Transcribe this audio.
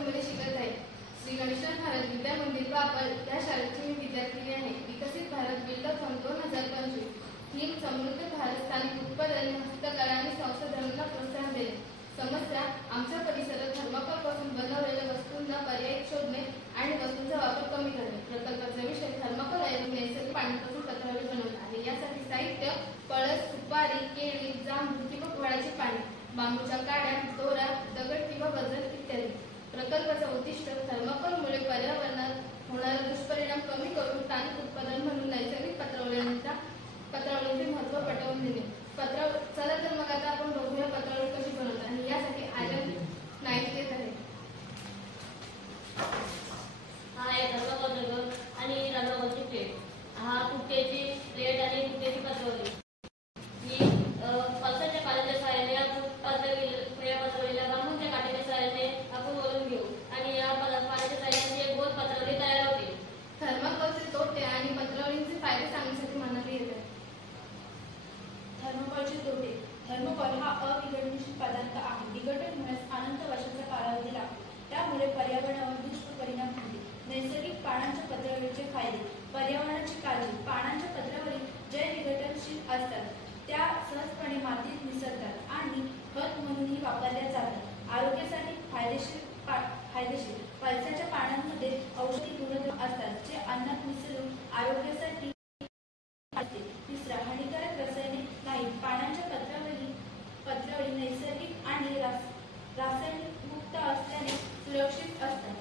हॉस्टेलमध्ये शिकत आहे। श्री गणेश भारत विद्या मंदिर वापर या शाळेची मी विद्यार्थिनी आहे। विकसित भारत बिल्डअप 2025 थीम समृद्ध भारत, स्थानिक उत्पादन, हस्तकला आणि संशोधनाला प्रोत्साहन देणे। समस्या आमच्या परिसरात थर्माकोलपासून बनवलेल्या वस्तूंना पर्याय शोधणे आणि वस्तूंचा वापर कमी करणे। प्रकल्पाचा विषय थर्माकोल ऐवजी नैसर्गिक पाण्यापासून पत्रावळी बनवणे आहे। यासाठी साहित्य पळस, सुपारी, केळी, जांभूळ किंवा वडाची पाने, बांबूच्या काड्या, दोरा, दगड किंवा वजन इत्यादी। प्रकल्पाचं उद्दिष्ट थर्माकोलमुळे पर्यावरणात होणारा दुष्परिणाम कमी करून स्थानिक उत्पादन म्हणून नैसर्गिक पत्रावळीचे महत्त्व पटवून देणे। चला तर मग आता आपण बघूया पत्रावळी कशी बनवतात आणि यासाठी आर्यन नाईक येत आहे। हा आहे थर्माकोल रबर आणि रबरची प्लेट, हा पुट्ट्याची प्लेट आणि पुट्ट्याची पत्रावळी। ही पल्साच्या काड्याच्या सहाय्याने आपण पत्रावळीला बांबूच्या काठीच्या सहाय्याने आपण ओढून घेऊ आणि या पाण्याच्या सहाय्याने एक गोल पत्रावळी तयार होते। थर्माकोलचे तोटे आणि पत्रावळींचे फायदे सांगण्यासाठी मनाली येत आहे। थर्माकोलचे तोटे। थर्माकोल हा अविघटनशील पदार्थ आहे। विघटन होण्यास अनंत वर्षांचा कालावधी लागतो, त्यामुळे पर्यावरणावर दुष्परिणाम होते। नैसर्गिक पानांच्या पत्रावळीचे फायदे। पर्यावरणाची काळजी। पानांच्या पत्रावळी जैवविघटनशील असतात, त्या सहजपणे मातीत मिसळतात आणि खत म्हणूनही वापरल्या जातात। आरोग्यासाठी फायदेशीर। पळसाच्या पानांमध्ये औषधी गुणधर्म असतात, जे अन्नात मिसळून आरोग्यासाठी असते। तिसरा, हानिकारक रसायने नाहीत। पानांच्या पत्रावळी नैसर्गिक आणि रासायनिक मुक्त असल्याने सुरक्षित असतात।